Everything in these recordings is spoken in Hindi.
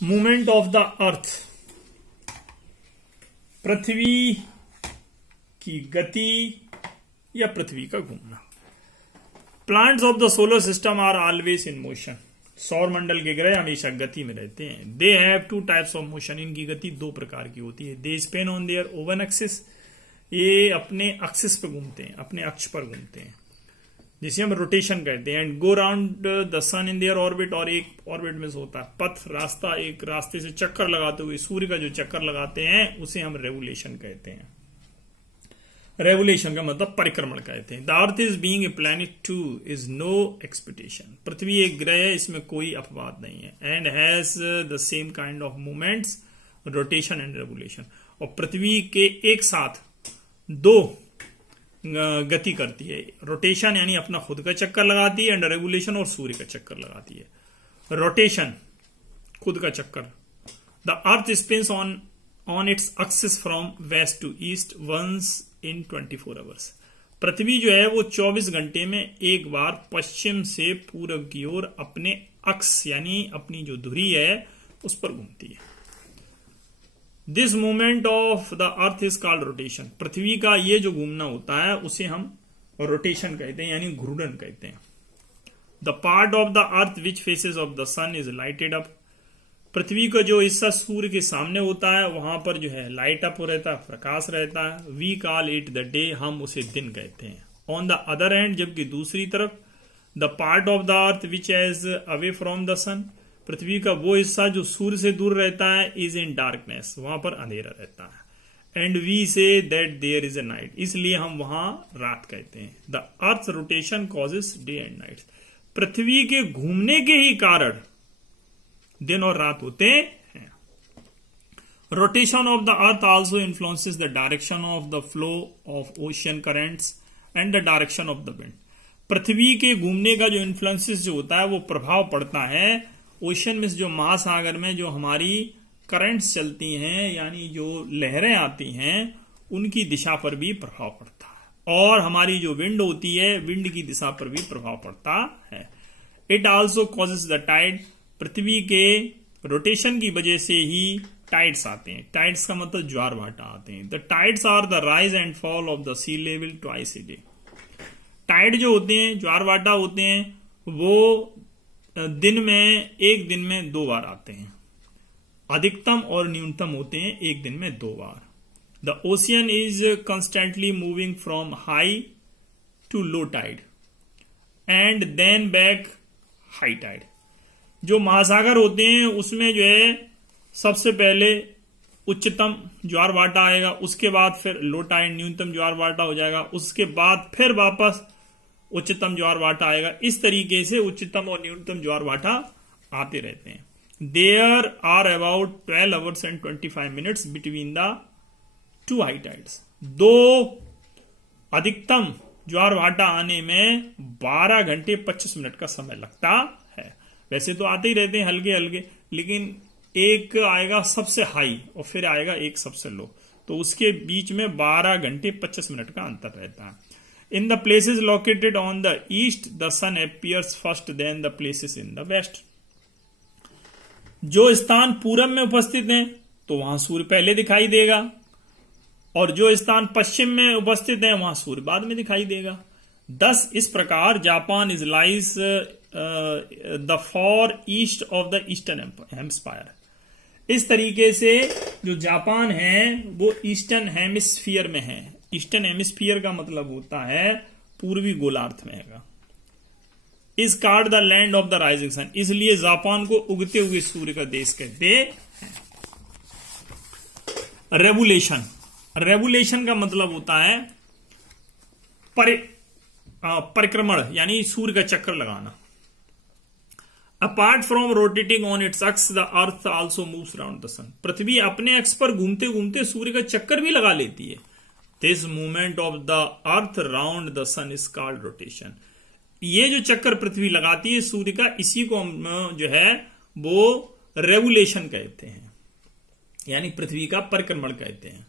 मूवमेंट ऑफ द अर्थ, पृथ्वी की गति या पृथ्वी का घूमना। Plants of the solar system are always in motion, सौर मंडल के ग्रह हमेशा गति में रहते हैं। They have two types of motion, इनकी गति दो प्रकार की होती है। They spin on their own axis, ये अपने एक्सिस पे घूमते हैं, अपने अक्ष पर घूमते हैं, जिसे हम रोटेशन कहते हैं। And go round the sun in their orbit, और एक ऑर्बिट में से होता है पथ, रास्ता, एक रास्ते से चक्कर लगाते हुए सूर्य का जो चक्कर लगाते हैं उसे हम रेवोल्यूशन कहते हैं। रेवोल्यूशन का मतलब परिक्रमण कहते हैं। The earth is being a planet too is no expectation, पृथ्वी एक ग्रह है, इसमें कोई अपवाद नहीं है। And has the same kind of movements, rotation and revolution, और पृथ्वी के एक साथ दो गति करती है। रोटेशन यानी अपना खुद का चक्कर लगाती है, एंड रेवोल्यूशन और सूर्य का चक्कर लगाती है। रोटेशन खुद का चक्कर, the earth spins on its axis from west to east once in 24 hours, पृथ्वी जो है वो 24 घंटे में एक बार पश्चिम से पूरब की ओर अपने अक्ष यानी अपनी जो धुरी है उस पर घूमती है। This movement of the earth is called rotation, पृथ्वी का ये जो घूमना होता है उसे हम रोटेशन कहते हैं यानी घूर्णन कहते हैं। The part of the earth which faces of the sun is lighted up, पृथ्वी का जो हिस्सा सूर्य के सामने होता है वहां पर जो है लाइट अप रहता है, प्रकाश रहता है। We call it the day, हम उसे दिन कहते हैं। ऑन द अदर हैंड, जबकि दूसरी तरफ the part of the earth which is away from the sun, पृथ्वी का वो हिस्सा जो सूर्य से दूर रहता है, इज इन डार्कनेस, वहां पर अंधेरा रहता है। And we say that there is a night, इसलिए हम वहां रात कहते हैं। The earth rotation causes day and night, पृथ्वी के घूमने के ही कारण दिन और रात होते हैं। Rotation of the earth also influences the direction of the flow of ocean currents and the direction of the wind, पृथ्वी के घूमने का जो इन्फ्लुएंसेस जो होता है वो प्रभाव पड़ता है ओशियन में, जो महासागर में जो हमारी करंट्स चलती हैं यानी जो लहरें आती हैं उनकी दिशा पर भी प्रभाव पड़ता है, और हमारी जो विंड होती है विंड की दिशा पर भी प्रभाव पड़ता है। It also causes the tide, पृथ्वी के रोटेशन की वजह से ही टाइड्स आते हैं। टाइड्स का मतलब ज्वार भाटा आते हैं। The tides are the rise and fall of the sea level twice a day, tide जो होते हैं ज्वार भाटा होते हैं वो एक दिन में 2 बार आते हैं, अधिकतम और न्यूनतम होते हैं एक दिन में 2 बार। The ocean is constantly moving from high to low tide and then back high tide, जो महासागर होते हैं उसमें जो है सबसे पहले उच्चतम ज्वार भाटा आएगा, उसके बाद फिर लो टाइड न्यूनतम ज्वार भाटा हो जाएगा, उसके बाद फिर वापस उच्चतम ज्वार भाटा आएगा। इस तरीके से उच्चतम और न्यूनतम ज्वार भाटा आते रहते हैं। There are about 12 hours and 25 minutes between the 2 high tides, 2 अधिकतम ज्वार भाटा आने में 12 घंटे 25 मिनट का समय लगता है। वैसे तो आते ही रहते हैं हल्के हल्के, लेकिन एक आएगा सबसे हाई और फिर आएगा एक सबसे लो, तो उसके बीच में 12 घंटे 25 मिनट का अंतर रहता है। In the places located on the east, the sun appears first, then the places in the west. जो स्थान पूरब में उपस्थित हैं तो वहां सूर्य पहले दिखाई देगा, और जो स्थान पश्चिम में उपस्थित हैं वहां सूर्य बाद में दिखाई देगा। दस इस प्रकार Japan is lies the for east of the eastern hemisphere, इस तरीके से जो जापान है वो ईस्टर्न हेमिस्फीयर में है। ईस्टर्न हेमिस्फीयर का मतलब होता है पूर्वी गोलार्ध में है। Is called the land of the rising sun, इसलिए जापान को उगते हुए सूर्य का देश कहते हैं। रेवोल्यूशन, रेवोल्यूशन का मतलब होता है परिक्रमण यानी सूर्य का चक्कर लगाना। Apart from rotating on its axis the earth also moves around the sun, पृथ्वी अपने एक्स पर घूमते घूमते सूर्य का चक्कर भी लगा लेती है। This movement of the earth round the sun is called rotation, ये जो चक्कर पृथ्वी लगाती है सूर्य का, इसी को हम जो है वो रेवोल्यूशन कहते हैं यानी पृथ्वी का परिक्रमण कहते हैं।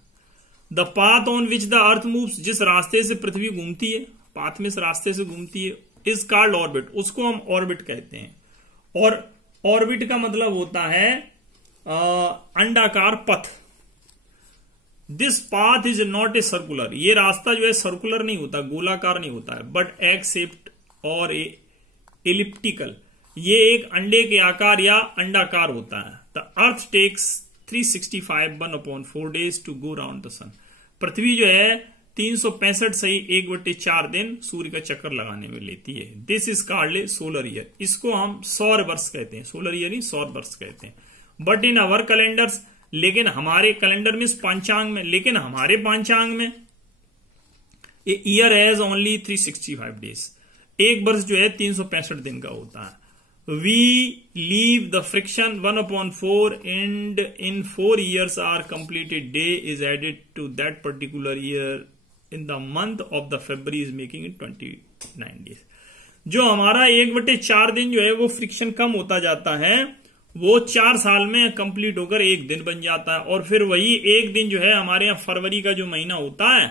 The path on which the earth moves, जिस रास्ते से पृथ्वी घूमती है, पाथ में इस रास्ते से घूमती है, इज कॉल्ड ऑर्बिट, उसको हम ऑर्बिट कहते हैं। और ऑर्बिट का मतलब होता है अंडाकार पथ। This path is not a circular, ये रास्ता जो है सर्कुलर नहीं होता, गोलाकार नहीं होता है, बट एग शेप्ड और एलिप्टिकल, ये एक अंडे के आकार या अंडाकार होता है। The earth takes 365 1/4 days to go round the sun. पृथ्वी जो है 365 सही 1/4 दिन सूर्य का चक्कर लगाने में लेती है। This is called a solar year, इसको हम सौर वर्ष कहते हैं, सोलर ईयर नहीं सौर वर्ष कहते हैं। बट इन अवर कैलेंडर्स, लेकिन हमारे कैलेंडर में, पंचांग में, लेकिन हमारे पंचांग में a year has only 365 days, एक वर्ष जो है 365 दिन का होता है। We leave the friction 1/4 and in 4 years are completed day is added to that particular year in the month of the February is making it 29 days। जो हमारा 1/4 दिन जो है वो फ्रिक्शन कम होता जाता है, वो 4 साल में कंप्लीट होकर एक दिन बन जाता है, और फिर वही एक दिन जो है हमारे यहाँ फरवरी का जो महीना होता है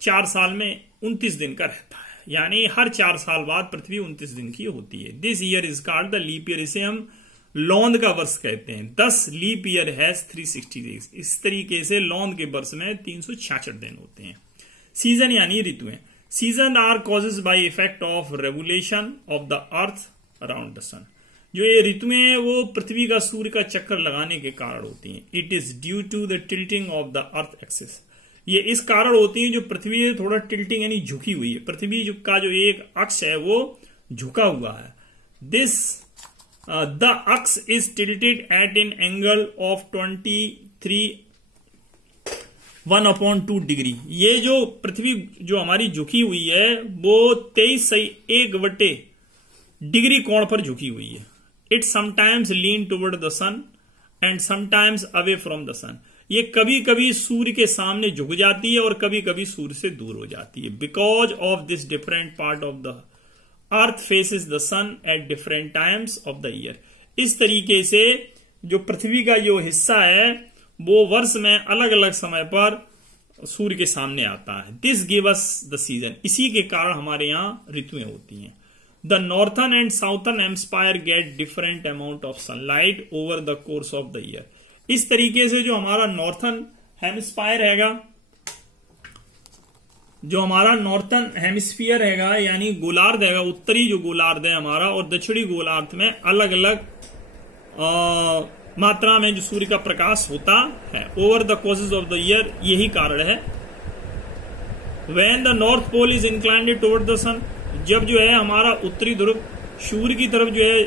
4 साल में 29 दिन का रहता है, यानी हर 4 साल बाद पृथ्वी 29 दिन की होती है। This year is called the leap year, इसे हम लौंद का वर्ष कहते हैं। 10 लीप ईयर हैज 360 days, इस तरीके से लौंद के वर्ष में 366 दिन होते हैं। सीजन यानी ऋतुएं। Season are causes by effect of revolution of the earth around the sun. जो ये ऋतुएं हैं वो पृथ्वी का सूर्य का चक्कर लगाने के कारण होती हैं। It is due to the tilting of the earth axis, ये इस कारण होती है जो पृथ्वी थोड़ा टिल्टिंग यानी झुकी हुई है, पृथ्वी का जो एक अक्ष है वो झुका हुआ है। दिस द अक्ष is tilted at an angle of 23 1/2 degree. ये जो पृथ्वी जो हमारी झुकी हुई है वो 23 डिग्री कोण पर झुकी हुई है। It sometimes lean toward the sun and sometimes away from the sun, ये कभी कभी सूर्य के सामने झुक जाती है और कभी कभी सूर्य से दूर हो जाती है। Because of this different part of the earth faces the sun at different times of the year. इस तरीके से जो पृथ्वी का जो हिस्सा है वो वर्ष में अलग अलग समय पर सूर्य के सामने आता है। This give us the season, इसी के कारण हमारे यहाँ ऋतुएं होती हैं। The northern and southern hemisphere get different amount of sunlight over the course of the year. इस तरीके से जो हमारा नॉर्थन हेमिस्फीयर हैगा, जो हमारा नॉर्थन हेमिस्फीयर हैगा यानी गोलार्ध हैगा, उत्तरी जो गोलार्ध है हमारा और दक्षिणी गोलार्ध में अलग अलग मात्रा में जो सूर्य का प्रकाश होता है over the courses of the year, यही कारण है। When the north pole is inclined toward the sun, जब जो है हमारा उत्तरी ध्रुव सूर्य की तरफ जो है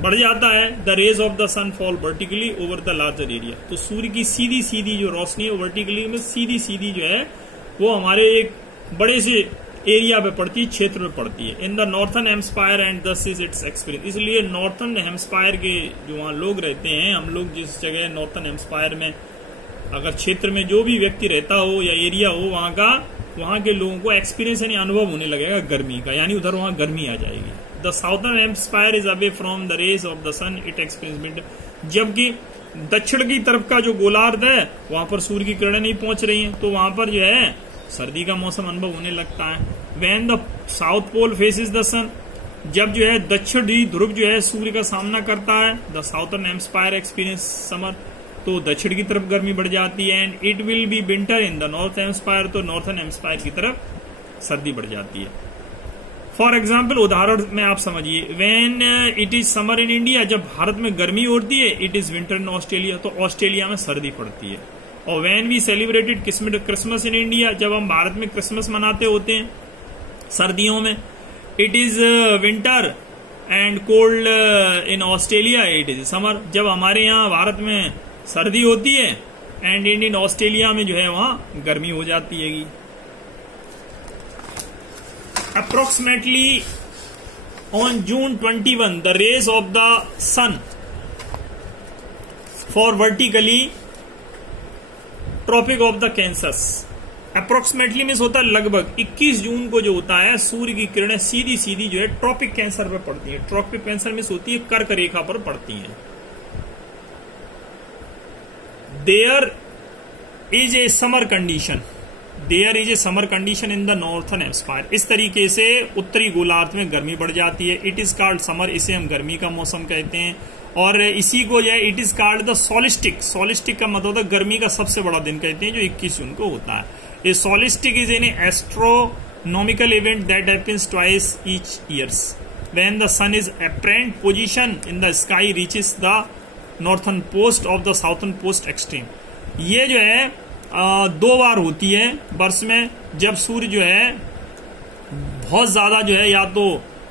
बढ़ जाता है, the rays of the sun fall vertically over the larger area, तो सूर्य की सीधी सीधी जो रोशनी है वर्टिकली में सीधी सीधी जो है वो हमारे एक बड़े से एरिया पे पड़ती है, क्षेत्र में पड़ती है। इन द नॉर्थन हेमिस्फीयर एंड दस इज इट्स एक्सपीरियंस, इसलिए नॉर्थन हेमिस्फीयर के जो वहां लोग रहते हैं, हम लोग जिस जगह नॉर्थन हेमिस्फीयर में अगर क्षेत्र में जो भी व्यक्ति रहता हो या एरिया हो वहां के लोगों को एक्सपीरियंस यानी अनुभव होने लगेगा गर्मी का, यानी उधर वहां गर्मी आ जाएगी। The southern hemisphere is away from the rays of the sun, it experience winter, जबकि दक्षिण की तरफ का जो गोलार्ध है वहां पर सूर्य की किरणें नहीं पहुंच रही हैं, तो वहां पर जो है सर्दी का मौसम अनुभव होने लगता है। When the south pole faces the sun, जब जो है दक्षिणी ध्रुव जो है सूर्य का सामना करता है, the southern hemisphere experience summer, तो दक्षिण की तरफ गर्मी बढ़ जाती है। And it will be winter in the north hemisphere, तो नॉर्थन हेमिस्फीयर की तरफ सर्दी बढ़ जाती है। फॉर एग्जाम्पल, उदाहरण में आप समझिए, when it is summer in India, जब भारत में गर्मी होती है, it is winter in Australia, तो ऑस्ट्रेलिया में सर्दी पड़ती है। और when we celebrated Christmas in India, जब हम भारत में क्रिसमस मनाते होते हैं सर्दियों में, it is winter and cold in Australia, it is summer, जब हमारे यहाँ भारत में सर्दी होती है एंड इन ऑस्ट्रेलिया में जो है वहां गर्मी हो जाती है। Approximately on June 21 the rays of the sun for vertically tropic of the cancer, approximately means होता है लगभग 21 जून को जो होता है सूर्य की किरणें सीधी सीधी जो है ट्रॉपिक कैंसर पर पड़ती है। ट्रॉपिक कैंसर मीन्स होती है कर्क रेखा पर पड़ती है। There is a summer condition, there is a summer condition in the northern hemisphere, इस तरीके से उत्तरी गोलार्ध में गर्मी बढ़ जाती है। इट इज कॉल्ड समर, इसे हम गर्मी का मौसम कहते हैं। और इसी को जो है इट इज कॉल्ड द सोलिस्टिक। सोलिस्टिक का मतलब होता है गर्मी का सबसे बड़ा दिन कहते हैं, जो 21 जून को होता है। ये solstice is an astronomical event that happens twice each years when the sun is apparent position in the sky reaches the northern post of the southern post extreme. ये जो है 2 बार होती है वर्ष में, जब सूर्य जो है बहुत ज्यादा जो है या तो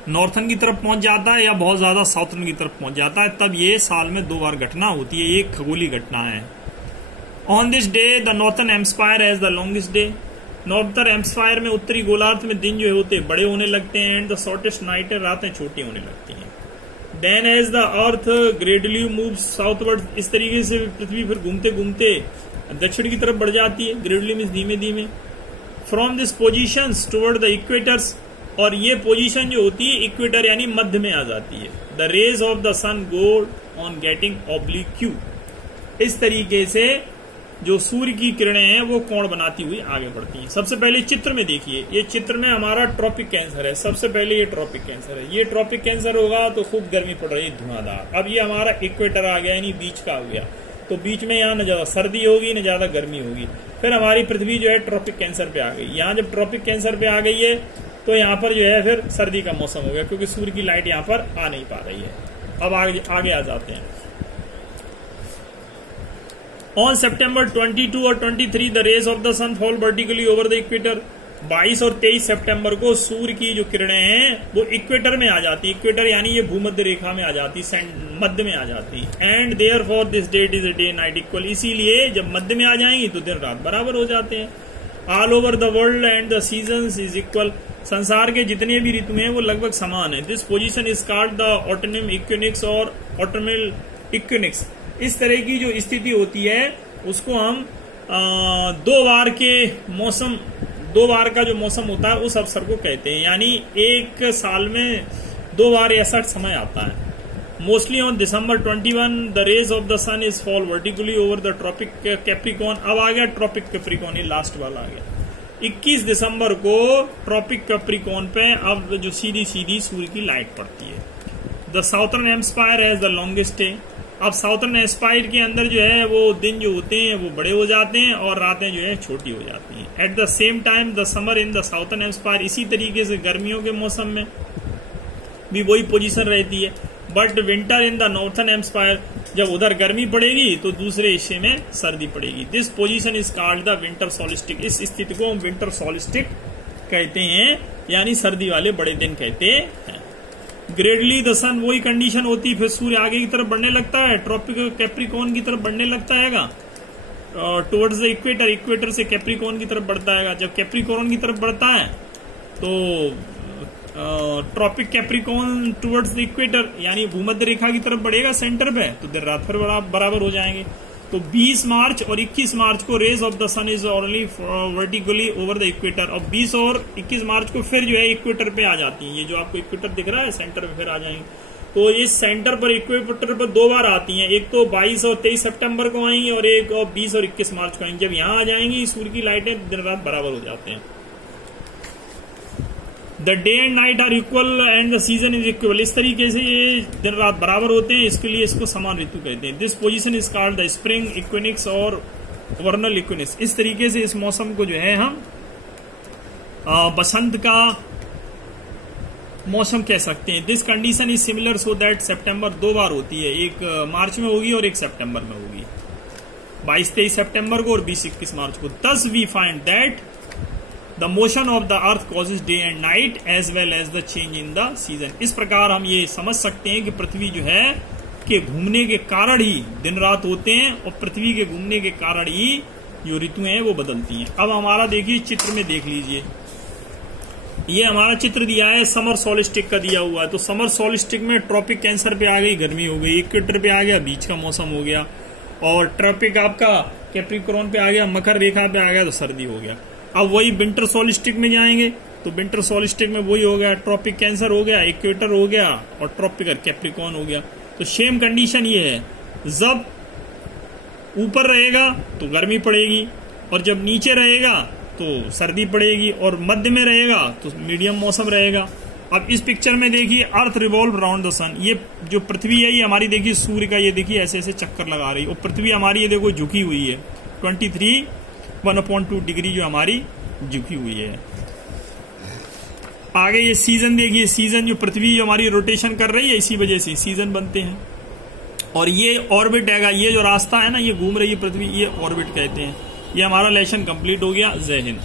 नॉर्थर्न की तरफ पहुंच जाता है या बहुत ज्यादा साउथर्न की तरफ पहुंच जाता है, तब ये साल में 2 बार घटना होती है। एक खगोलीय घटना है। On this day the northern hemisphere has the longest day. Northern hemisphere में, उत्तरी गोलार्ध में दिन जो होते बड़े होने लगते हैं, एंड द शॉर्टेस्ट नाइट है, रातें छोटी होने लगती हैं। Then as the earth gradually moves southward, इस तरीके से पृथ्वी फिर घूमते घूमते दक्षिण की तरफ बढ़ जाती है। ग्रेजुअली मीन्स धीमे धीमे। From this position toward the equators, और ये पोजीशन जो होती है इक्वेटर यानी मध्य में आ जाती है। The rays of the sun go on getting oblique, इस तरीके से जो सूर्य की किरणें हैं वो कोण बनाती हुई आगे बढ़ती हैं। सबसे पहले चित्र में देखिए, ये चित्र में हमारा ट्रॉपिक कैंसर है। सबसे पहले ये ट्रॉपिक कैंसर है। ये ट्रॉपिक कैंसर होगा तो खूब गर्मी पड़ रही है, धुआंधार। अब ये हमारा इक्वेटर आ गया, यानी बीच का हो गया, तो बीच में यहाँ न ज्यादा सर्दी होगी न ज्यादा गर्मी होगी। फिर हमारी पृथ्वी जो है ट्रॉपिक कैंसर पे आ गई। यहाँ जब ट्रॉपिक कैंसर पे आ गई है तो यहाँ पर जो है फिर सर्दी का मौसम हो गया, क्योंकि सूर्य की लाइट यहाँ पर आ नहीं पा रही है। अब आगे आ जाते हैं। ऑन सितंबर 22 और 23 the rays of the sun fall vertically over the equator. 22 और 23 सितंबर को सूर्य की जो किरणें हैं वो इक्वेटर में आ जाती। इक्वेटर यानी ये भूमध्य रेखा में आ जाती, मध्य में आ जाती। And therefore this date is a day night equal, इसीलिए जब मध्य में आ जाएंगी तो दिन रात बराबर हो जाते हैं। All over the world and the seasons is equal, संसार के जितने भी ऋतु हैं वो लगभग समान है। This position is called the autumn equinox और ऑटोमल इक्विनोक्स। इस तरह की जो स्थिति होती है उसको हम 2 बार के मौसम, 2 बार का जो मौसम होता है उस अवसर को कहते हैं। यानी एक साल में 2 बार ऐसा समय आता है। Mostly on December 21 the rays of the sun is fall vertically over the tropic Capricorn. अब आ गया ट्रॉपिक कैप्रिकॉन, ये लास्ट वाला आ गया। 21 दिसंबर को ट्रॉपिक कैप्रिकॉन पे अब जो सीधी सीधी सूर्य की लाइट पड़ती है। The southern hemisphere has the longest day. अब साउथर्न हेमिस्फीयर के अंदर जो है वो दिन जो होते हैं वो बड़े हो जाते हैं और रातें जो है छोटी हो जाती हैं। At the same time the summer in the southern hemisphere, इसी तरीके से गर्मियों के मौसम में भी वही पोजीशन रहती है। But winter in the northern hemisphere, जब उधर गर्मी पड़ेगी तो दूसरे हिस्से में सर्दी पड़ेगी। This position is called the winter solstice. इस स्थिति को हम विंटर सोलिस्टिक कहते हैं, यानी सर्दी वाले बड़े दिन कहते हैं। ग्रेजुअली द सन, वही कंडीशन होती है, फिर सूर्य आगे की तरफ बढ़ने लगता है, ट्रॉपिक कैप्रिकॉन की तरफ बढ़ने लगता है टुवर्ड्स द इक्वेटर, इक्वेटर से कैप्रिकॉन की तरफ बढ़ता है। जब कैप्रिकॉन की तरफ बढ़ता है तो tropic Capricorn towards the equator यानी भूमध्य रेखा की तरफ बढ़ेगा सेंटर पे, तो दिन रात फिर बराबर हो जाएंगे। तो 20 मार्च और 21 मार्च को rays of the sun is only vertically over the equator, और 20 और 21 मार्च को फिर जो है इक्वेटर पे आ जाती है। ये जो आपको इक्वेटर दिख रहा है सेंटर पे फिर आ जाएंगे। तो इस सेंटर पर इक्वेटर पर 2 बार आती हैं, एक तो 22 और 23 सितंबर को आएंगी और एक और 20 और 21 मार्च को आएंगी। जब यहाँ आ जाएंगी सूर्य की लाइटें दिन रात बराबर हो जाते हैं। The day and night are equal and the season is equal, इस तरीके से ये दिन रात बराबर होते हैं, इसके लिए इसको समान ऋतु कहते हैं। This position is called the spring equinox और वर्नल इक्विनिक्स। इस तरीके से इस मौसम को जो है हम बसंत का मौसम कह सकते हैं। This condition is similar so that सितंबर 2 बार होती है, एक मार्च में होगी और एक सितंबर में होगी, 22-23 सितंबर को और 20-21 मार्च को। Thus we find that the motion of the earth causes day and night as well as the change in the season. इस प्रकार हम ये समझ सकते हैं कि पृथ्वी जो है के घूमने के कारण ही दिन रात होते हैं और पृथ्वी के घूमने के कारण ही जो ऋतुएं हैं वो बदलती हैं। अब हमारा देखिए चित्र में देख लीजिए, ये हमारा चित्र दिया है समर सोलिस्टिक का दिया हुआ है। तो समर सोलिस्टिक में ट्रॉपिक कैंसर पे आ गई, गर्मी हो गई, इक्वेटर पे आ गया, बीच का मौसम हो गया, और ट्रॉपिक आपका कैप्रिकॉर्न पे आ गया, मकर रेखा पे आ गया तो सर्दी हो गया। अब वही विंटर सोलिस्टिक में जाएंगे तो विंटर सोलिस्टिक में वही हो गया, ट्रॉपिक कैंसर हो गया, इक्वेटर हो गया और ट्रॉपिकल कैप्रिकॉर्न हो गया। तो सेम कंडीशन ये है, जब ऊपर रहेगा तो गर्मी पड़ेगी और जब नीचे रहेगा तो सर्दी पड़ेगी, और मध्य में रहेगा तो मीडियम मौसम रहेगा। अब इस पिक्चर में देखिए अर्थ रिवॉल्व अराउंड द सन, ये जो पृथ्वी है ये हमारी देखिए सूर्य का ये देखिए ऐसे ऐसे चक्कर लगा रही है, और पृथ्वी हमारी ये देखो झुकी हुई है 23 1/2 डिग्री जो हमारी झुकी हुई है। आगे ये सीजन देखिए, सीजन जो पृथ्वी हमारी रोटेशन कर रही है इसी वजह से सीजन बनते हैं। और ये ऑर्बिट है, ये जो रास्ता है ना ये घूम रही है पृथ्वी, ये ऑर्बिट कहते हैं। ये हमारा लेसन कंप्लीट हो गया। जय हिंद।